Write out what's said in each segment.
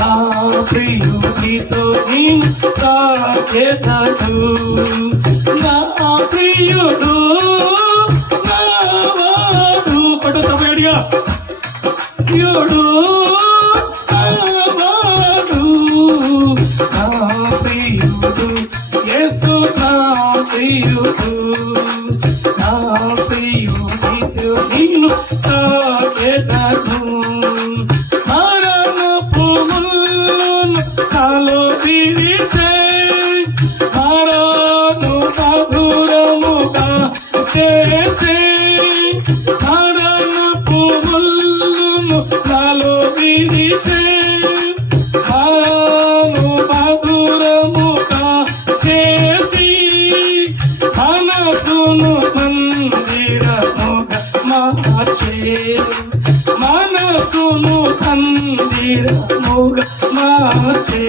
నా ప్రియుడితో నేను సాగెదను. నా ప్రియుడు నా వాడు పడు సమయడిగా ప్రియుడు నా వాడు నా ప్రియుడు యేసు నా ప్రియుడు నా ప్రియుడితో నేను సాగెదను. మరణపు ముళ్ళును నాలో విరిచే మరణు మధురముగా చేసే మరణపు ముళ్ళును నాలో విరిచే మరణు మధురముగా చేసి మనసును మందిరముగా మార్చే మనసును మందిరముగా మార్చే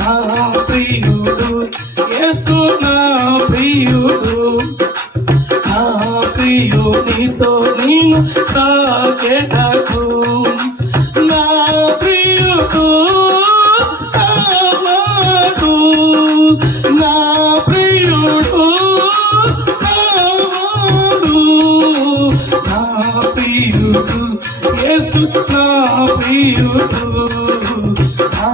నా ప్రియుడు యేసు నా ప్రియుడు నా ప్రియునితో నేను సాగెదను. నా ప్రియుడు నా వాడు నా ప్రియుడు నా వాడు నా ప్రియుడు యేసు నా ప్రియుడు నా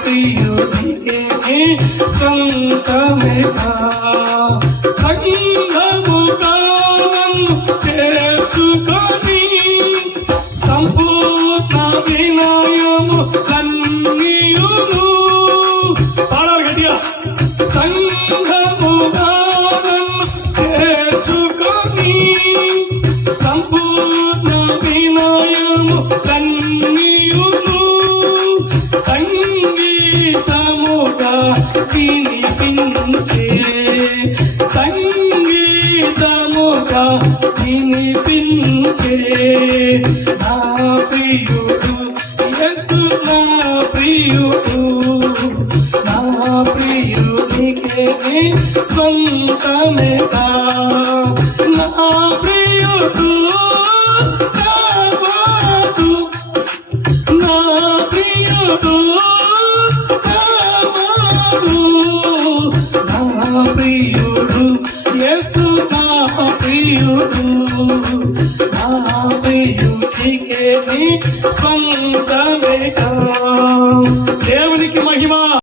ప్రియుడికే సంతమేగా సంగముగా నన్ను చేసుకొని సంపూర్ణ వినయము కన్నీయును పాడాలి గట్టిగా. సంగముగా నన్ను చేసుకొని సంపూర్ణ వినయము కన్నీయును సంగీతముగా వినిపించే సంగీతముగా వినిపించే నా ప్రియుడు యేసు నా ప్రియుడు నా ప్రియుడికే సొంతమేగా నా ప్రియుడు నా వాడు నా ప్రియుడు నా వాడు నా ప్రియుడు యేసు నా ప్రియుడు నా ప్రియుడికే సొంతమేగా. దేవునికి మహిమ.